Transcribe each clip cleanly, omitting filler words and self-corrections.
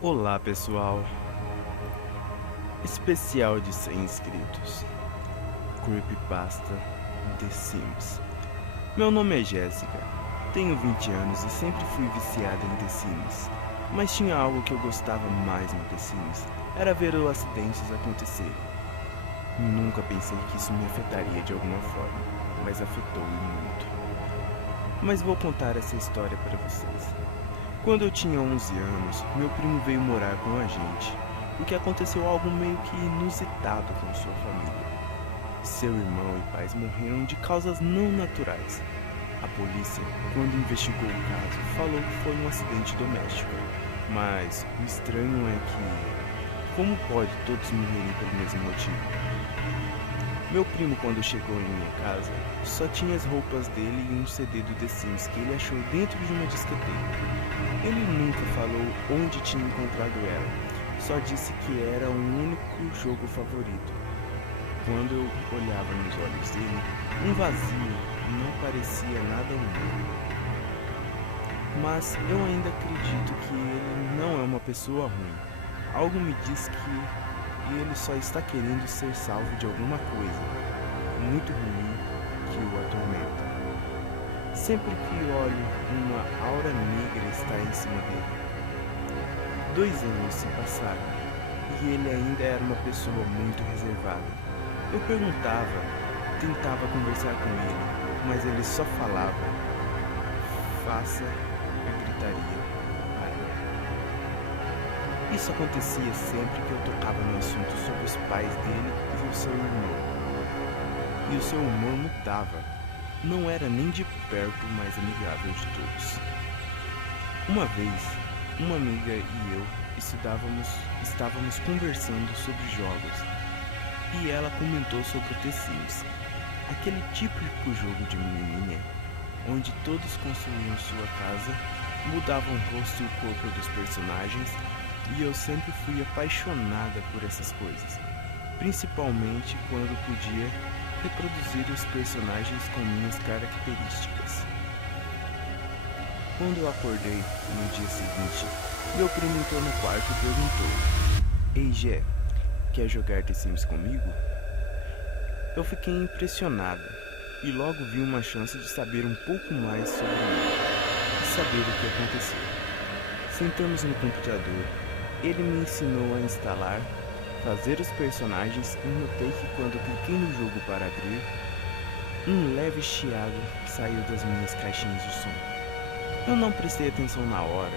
Olá pessoal, especial de 100 inscritos, Creepypasta The Sims. Meu nome é Jéssica, tenho 20 anos e sempre fui viciada em The Sims. Mas tinha algo que eu gostava mais no The Sims, era ver os acidentes acontecerem. Nunca pensei que isso me afetaria de alguma forma, mas afetou muito. Mas vou contar essa história para vocês. Quando eu tinha 11 anos, meu primo veio morar com a gente, porque aconteceu algo meio que inusitado com sua família. Seu irmão e pais morreram de causas não naturais. A polícia, quando investigou o caso, falou que foi um acidente doméstico. Mas o estranho é que, como pode todos morrerem pelo mesmo motivo? Meu primo, quando chegou em minha casa, só tinha as roupas dele e um CD do The Sims que ele achou dentro de uma discoteca. Ele nunca falou onde tinha encontrado ela, só disse que era o único jogo favorito. Quando eu olhava nos olhos dele, um vazio, não parecia nada humano. Mas eu ainda acredito que ele não é uma pessoa ruim. Algo me diz que ele só está querendo ser salvo de alguma coisa muito ruim que o atormenta. Sempre que olho, uma aura negra está em cima dele. 2 anos se passaram e ele ainda era uma pessoa muito reservada. Eu perguntava, tentava conversar com ele, mas ele só falava: faça a gritaria parar. Isso acontecia sempre que eu tocava no assunto sobre os pais dele e o seu irmão. E o seu irmão mudava. Não era nem de perto o mais amigável de todos. Uma vez, uma amiga e eu estávamos conversando sobre jogos e ela comentou sobre o The Sims, aquele típico jogo de menininha, onde todos construíam sua casa, mudavam o rosto e o corpo dos personagens, e eu sempre fui apaixonada por essas coisas, principalmente quando podia reproduzir os personagens com minhas características. Quando eu acordei no dia seguinte, meu primo entrou no quarto e perguntou: Ei Gé, quer jogar The Sims comigo? Eu fiquei impressionada e logo vi uma chance de saber um pouco mais sobre ele e saber o que aconteceu. Sentamos no computador, ele me ensinou a instalar, fazer os personagens e notei que quando cliquei no jogo para abrir, um leve chiado saiu das minhas caixinhas de som. Eu não prestei atenção na hora,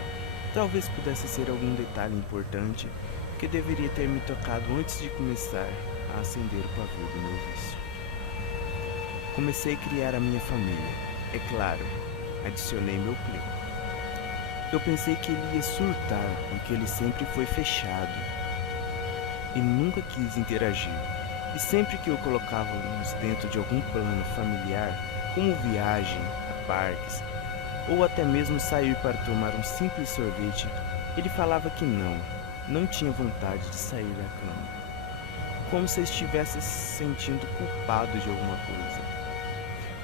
talvez pudesse ser algum detalhe importante que deveria ter me tocado antes de começar a acender o pavio do meu vício. Comecei a criar a minha família, é claro, adicionei meu primo. Eu pensei que ele ia surtar porque ele sempre foi fechado e nunca quis interagir. E sempre que eu colocava-nos dentro de algum plano familiar, como viagem a parques, ou até mesmo sair para tomar um simples sorvete, ele falava que não tinha vontade de sair da cama, como se estivesse se sentindo culpado de alguma coisa.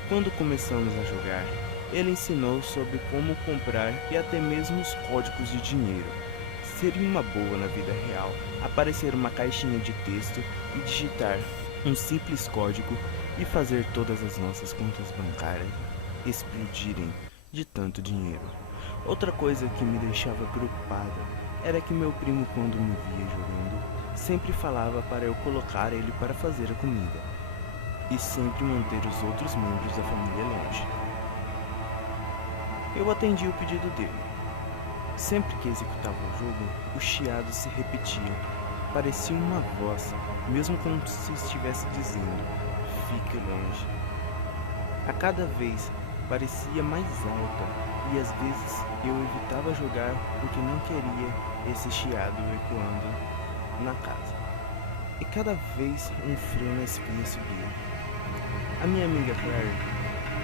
Quando começamos a jogar, ele ensinou sobre como comprar e até mesmo os códigos de dinheiro. Seria uma boa na vida real aparecer uma caixinha de texto e digitar um simples código e fazer todas as nossas contas bancárias explodirem de tanto dinheiro. Outra coisa que me deixava preocupada era que meu primo, quando me via jogando, sempre falava para eu colocar ele para fazer a comida e sempre manter os outros membros da família longe. Eu atendi o pedido dele. Sempre que executava o jogo, o chiado se repetia. Parecia uma voz, mesmo como se estivesse dizendo: fique longe. A cada vez parecia mais alta e às vezes eu evitava jogar porque não queria esse chiado ecoando na casa. E cada vez um frio na espinha subia. A minha amiga Claire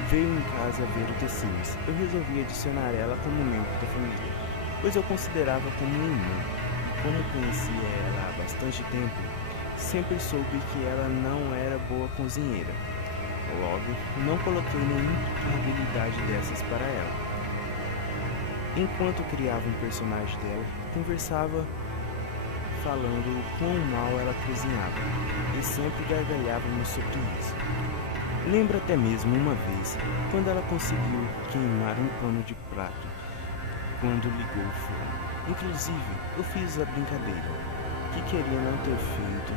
veio em casa ver o The Sims. Eu resolvi adicionar ela como membro da família, pois eu considerava como minha irmã. E como conhecia ela há bastante tempo, sempre soube que ela não era boa cozinheira. Logo, não coloquei nenhuma habilidade dessas para ela. Enquanto criava um personagem dela, conversava falando o quão mal ela cozinhava e sempre gargalhávamos sobre isso. Lembro até mesmo uma vez, quando ela conseguiu queimar um pano de prato quando ligou o fogo. Inclusive, eu fiz a brincadeira, que queria não ter feito,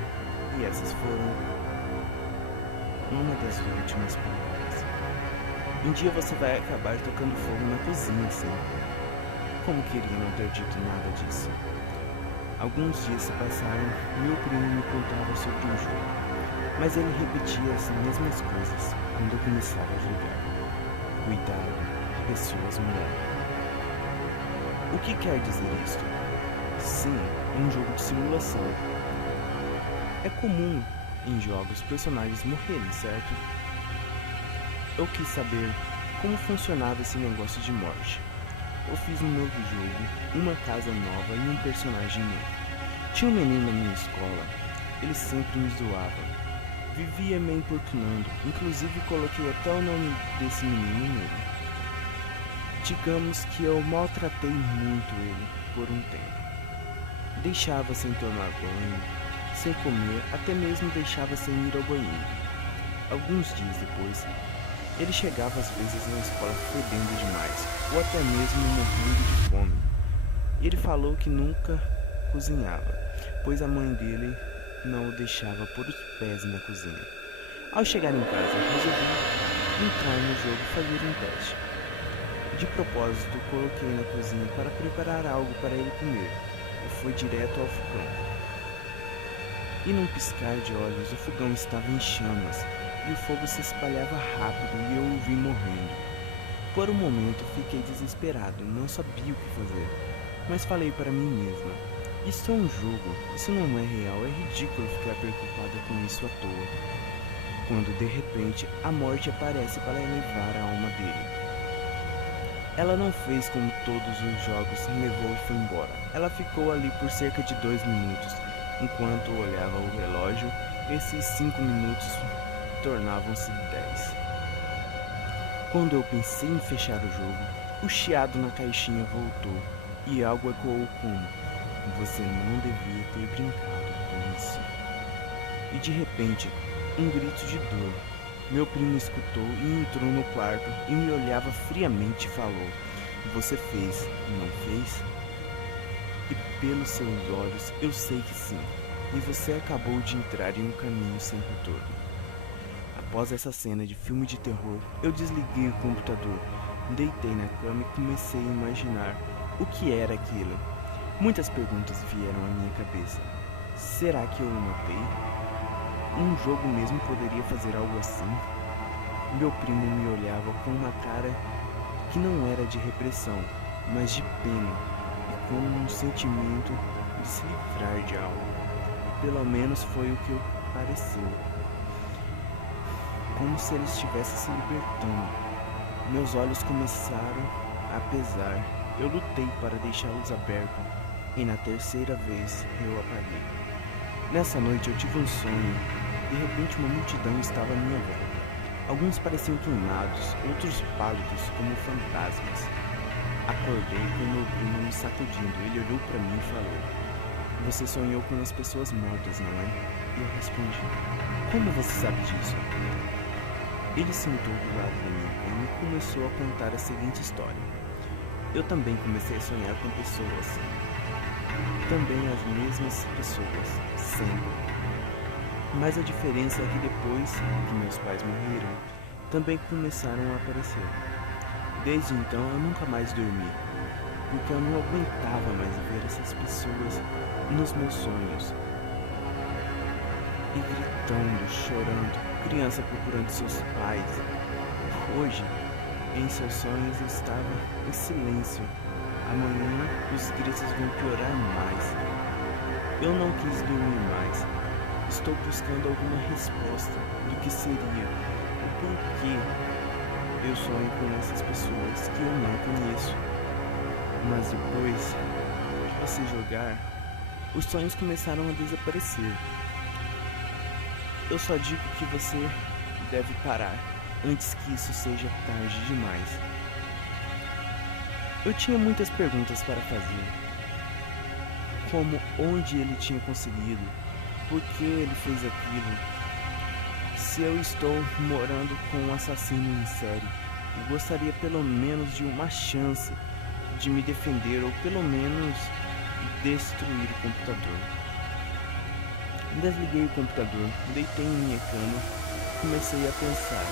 e essas foram uma das últimas palavras. Um dia você vai acabar tocando fogo na cozinha, sim. Como queria não ter dito nada disso. Alguns dias se passaram, meu primo me contava sobre o jogo, mas ele repetia as mesmas coisas quando eu começava a jogar. Cuidado, pessoas morrem. O que quer dizer isto? Sim, um jogo de simulação. É comum em jogos personagens morrerem, certo? Eu quis saber como funcionava esse negócio de morte. Eu fiz um novo jogo, uma casa nova e um personagem novo. Tinha um menino na minha escola, ele sempre me zoava. Vivia me importunando, inclusive coloquei até o nome desse menino nele. Digamos que eu maltratei muito ele por um tempo. Deixava sem tomar banho, sem comer, até mesmo deixava sem ir ao banheiro. Alguns dias depois, ele chegava às vezes na escola fedendo demais, ou até mesmo morrendo de fome. Ele falou que nunca cozinhava, pois a mãe dele não o deixava pôr os pés na cozinha. Ao chegar em casa, resolvi entrar no jogo e fazer um teste. De propósito, coloquei na cozinha para preparar algo para ele comer, e foi direto ao fogão. E num piscar de olhos, o fogão estava em chamas, e o fogo se espalhava rápido e eu o vi morrendo. Por um momento fiquei desesperado, não sabia o que fazer, mas falei para mim mesma: isso é um jogo, isso não é real, é ridículo ficar preocupada com isso à toa. Quando de repente a morte aparece para levar a alma dele. Ela não fez como todos os jogos, levou e foi embora. Ela ficou ali por cerca de 2 minutos, enquanto olhava o relógio. Esses 5 minutos tornavam-se 10. Quando eu pensei em fechar o jogo, o chiado na caixinha voltou e algo ecoou como: você não devia ter brincado com isso. E de repente, um grito de dor. Meu primo escutou e entrou no quarto e me olhava friamente e falou: você fez, não fez? E pelos seus olhos eu sei que sim, e você acabou de entrar em um caminho sem retorno. Após essa cena de filme de terror, eu desliguei o computador, deitei na cama e comecei a imaginar o que era aquilo. Muitas perguntas vieram à minha cabeça. Será que eu o matei? Um jogo mesmo poderia fazer algo assim? Meu primo me olhava com uma cara que não era de repressão, mas de pena e com um sentimento de se livrar de algo. Pelo menos foi o que pareceu. Como se ele estivesse se libertando. Meus olhos começaram a pesar. Eu lutei para deixá-los abertos e na terceira vez eu apaguei. Nessa noite eu tive um sonho. De repente uma multidão estava à minha volta. Alguns pareciam queimados, outros pálidos como fantasmas. Acordei com meu primo me sacudindo. Ele olhou para mim e falou: você sonhou com as pessoas mortas, não é? E eu respondi: como você sabe disso? Ele sentou do lado da minha cama e começou a contar a seguinte história. Eu também comecei a sonhar com pessoas. Também as mesmas pessoas, sempre. Mas a diferença é que depois que meus pais morreram, também começaram a aparecer. Desde então eu nunca mais dormi, porque eu não aguentava mais ver essas pessoas nos meus sonhos. E gritando, chorando, criança procurando seus pais. Hoje, em seus sonhos eu estava em silêncio. Amanhã os gritos vão piorar mais. Eu não quis dormir mais. Estou buscando alguma resposta do que seria, o porquê eu sonho com essas pessoas que eu não conheço. Mas depois de você jogar, os sonhos começaram a desaparecer. Eu só digo que você deve parar antes que isso seja tarde demais. Eu tinha muitas perguntas para fazer, como onde ele tinha conseguido, por que ele fez aquilo, se eu estou morando com um assassino em série. Eu gostaria pelo menos de uma chance de me defender ou pelo menos destruir o computador. Desliguei o computador, deitei em minha cama e comecei a pensar: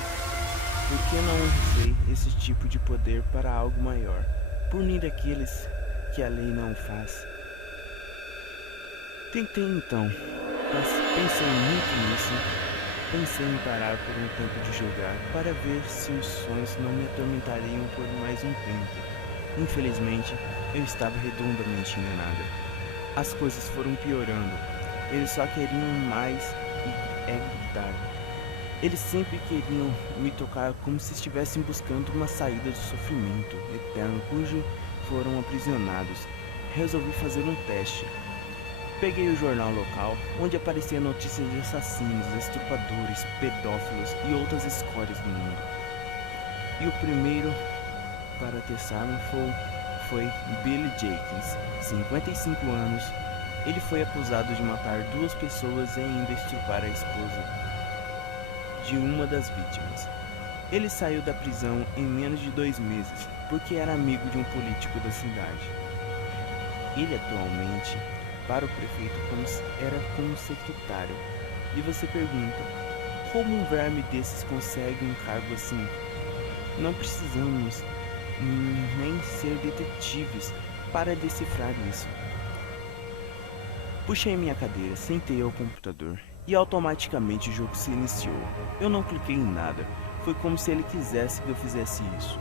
por que não usei esse tipo de poder para algo maior? Punir aqueles que a lei não faz. Tentei então, mas pensei muito nisso. Pensei em parar por um tempo de jogar para ver se os sonhos não me atormentariam por mais um tempo. Infelizmente, eu estava redondamente enganada. As coisas foram piorando. Eles só queriam mais e gritar. Eles sempre queriam me tocar como se estivessem buscando uma saída do sofrimento eterno cujo foram aprisionados. Resolvi fazer um teste. Peguei o jornal local, onde aparecia notícias de assassinos, estupradores, pedófilos e outras escórias do mundo. E o primeiro para testar-me foi Billy Jenkins, 55 anos. Ele foi acusado de matar 2 pessoas e ainda estuprar a esposa de uma das vítimas. Ele saiu da prisão em menos de 2 meses, porque era amigo de um político da cidade. Ele atualmente, para o prefeito, era como secretário. E você pergunta, como um verme desses consegue um cargo assim? Não precisamos nem ser detetives para decifrar isso. Puxei minha cadeira, sentei ao computador e automaticamente o jogo se iniciou. Eu não cliquei em nada, foi como se ele quisesse que eu fizesse isso.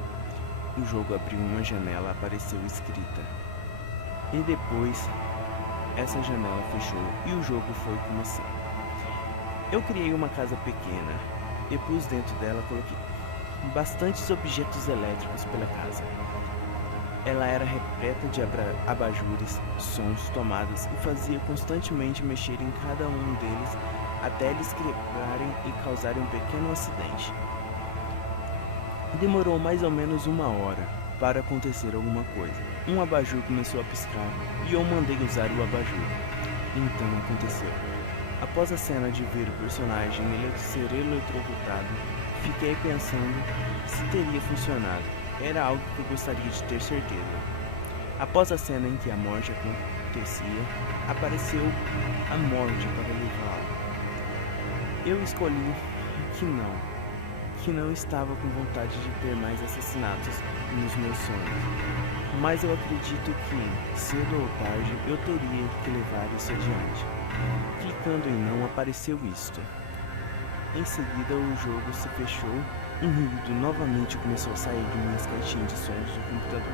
O jogo abriu uma janela, apareceu escrita. E depois, essa janela fechou e o jogo foi começando. Eu criei uma casa pequena e pus dentro dela, coloquei bastantes objetos elétricos pela casa. Ela era repleta de abajures, sons, tomadas e fazia constantemente mexer em cada um deles até eles quebrarem e causarem um pequeno acidente. Demorou mais ou menos 1 hora para acontecer alguma coisa. Um abajur começou a piscar e eu mandei usar o abajur. Então aconteceu. Após a cena de ver o personagem ser eletrocutado, fiquei pensando se teria funcionado. Era algo que eu gostaria de ter certeza. Após a cena em que a morte acontecia, apareceu a morte para levá-lo. Eu escolhi que não estava com vontade de ter mais assassinatos nos meus sonhos. Mas eu acredito que, cedo ou tarde, eu teria que levar isso adiante. Clicando em não, apareceu isto. Em seguida, o jogo se fechou. Um ruído novamente começou a sair de minhas caixinhas de sons do computador.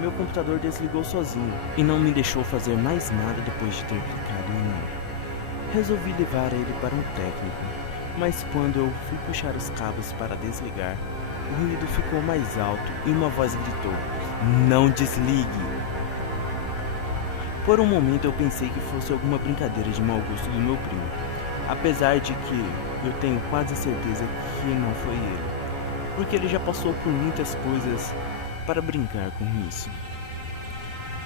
Meu computador desligou sozinho e não me deixou fazer mais nada depois de ter clicado em não. Resolvi levar ele para um técnico, mas quando eu fui puxar os cabos para desligar, o ruído ficou mais alto e uma voz gritou: "Não desligue!" Por um momento eu pensei que fosse alguma brincadeira de mau gosto do meu primo, apesar de que eu tenho quase certeza que não foi ele, porque ele já passou por muitas coisas para brincar com isso.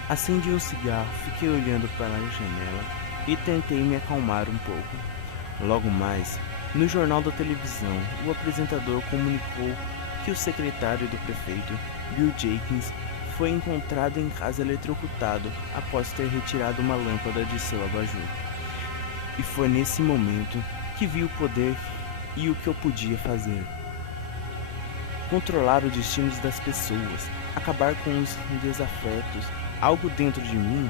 Acendi um cigarro, fiquei olhando para a janela e tentei me acalmar um pouco. Logo mais, no jornal da televisão, o apresentador comunicou que o secretário do prefeito, Bill Jenkins, foi encontrado em casa eletrocutado após ter retirado uma lâmpada de seu abajur. E foi nesse momento que vi o poder e o que eu podia fazer. Controlar os destinos das pessoas, acabar com os desafetos. Algo dentro de mim,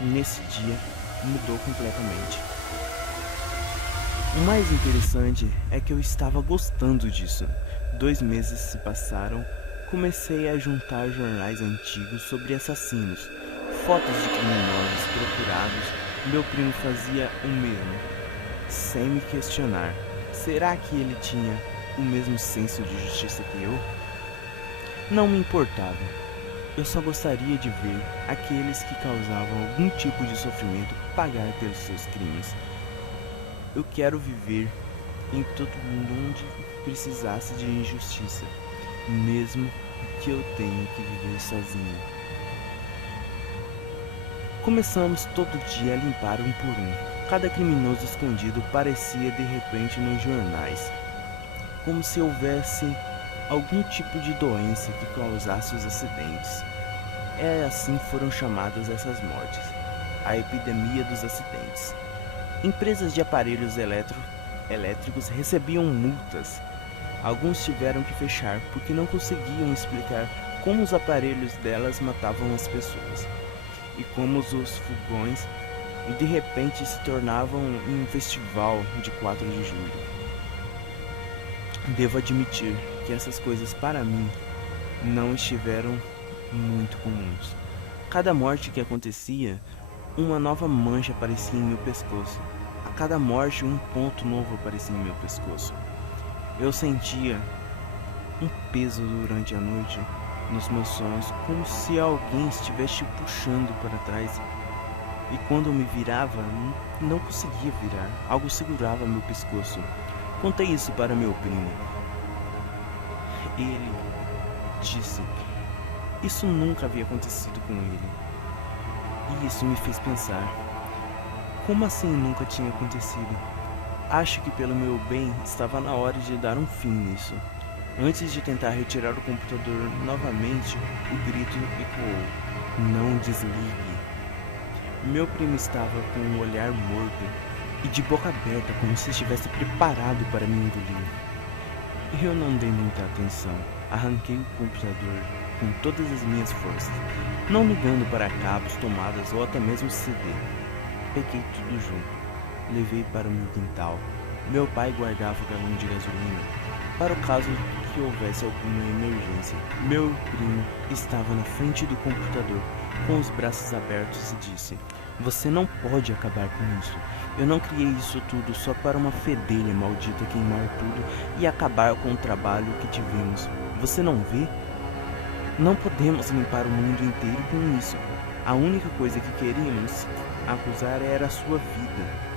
nesse dia, mudou completamente. O mais interessante é que eu estava gostando disso. 2 meses se passaram, comecei a juntar jornais antigos sobre assassinos, fotos de criminosos procurados. Meu primo fazia o mesmo, sem me questionar. Será que ele tinha o mesmo senso de justiça que eu? Não me importava. Eu só gostaria de ver aqueles que causavam algum tipo de sofrimento pagar pelos seus crimes. Eu quero viver em todo mundo onde precisasse de injustiça, mesmo que eu tenho que viver sozinho. Começamos todo dia a limpar um por um. Cada criminoso escondido parecia de repente nos jornais, como se houvesse algum tipo de doença que causasse os acidentes. Assim foram chamadas essas mortes, a epidemia dos acidentes. Empresas de aparelhos elétricos recebiam multas. Alguns tiveram que fechar porque não conseguiam explicar como os aparelhos delas matavam as pessoas e como os fogões de repente se tornavam um festival de 4 de julho. Devo admitir que essas coisas para mim não estiveram muito comuns. Cada morte que acontecia, uma nova mancha aparecia em meu pescoço. A cada morte, um ponto novo aparecia em meu pescoço. Eu sentia um peso durante a noite nos meus sonhos, como se alguém estivesse puxando para trás. E quando eu me virava, não conseguia virar. Algo segurava meu pescoço. Contei isso para meu primo. Ele disse: isso nunca havia acontecido com ele. E isso me fez pensar: como assim nunca tinha acontecido? Acho que pelo meu bem estava na hora de dar um fim nisso. Antes de tentar retirar o computador novamente, o grito ecoou: não desligue. Meu primo estava com um olhar morto e de boca aberta, como se estivesse preparado para me engolir. Eu não dei muita atenção. Arranquei o computador com todas as minhas forças, não ligando para cabos, tomadas ou até mesmo CD. Peguei tudo junto, levei para o meu quintal. Meu pai guardava o galão de gasolina para o caso que houvesse alguma emergência. Meu primo estava na frente do computador com os braços abertos e disse: você não pode acabar com isso. Eu não criei isso tudo só para uma fedelha maldita queimar tudo e acabar com o trabalho que tivemos. Você não vê? Não podemos limpar o mundo inteiro com isso. A única coisa que queríamos acusar era a sua vida.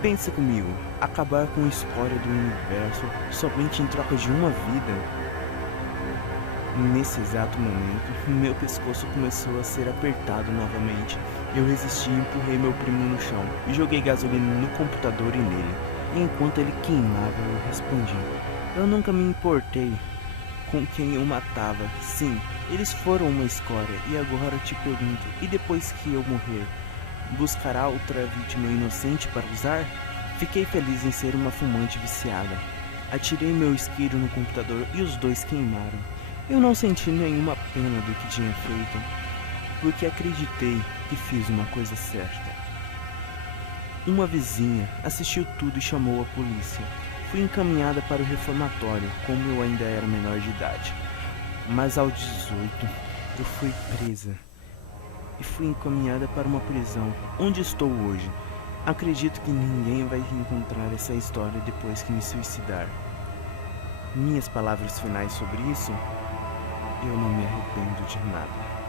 Pensa comigo, acabar com a história do universo somente em troca de uma vida. Nesse exato momento, meu pescoço começou a ser apertado novamente. Eu resisti e empurrei meu primo no chão e joguei gasolina no computador e nele. E enquanto ele queimava, eu respondi: eu nunca me importei com quem eu matava. Sim, eles foram uma escória. E agora eu te pergunto, e depois que eu morrer, buscará outra vítima inocente para usar? Fiquei feliz em ser uma fumante viciada. Atirei meu isqueiro no computador e os dois queimaram. Eu não senti nenhuma pena do que tinha feito, porque acreditei que fiz uma coisa certa. Uma vizinha assistiu tudo e chamou a polícia. Fui encaminhada para o reformatório, como eu ainda era menor de idade. Mas aos 18, eu fui presa e fui encaminhada para uma prisão, onde estou hoje. Acredito que ninguém vai encontrar essa história depois que me suicidar. Minhas palavras finais sobre isso: eu não me arrependo de nada.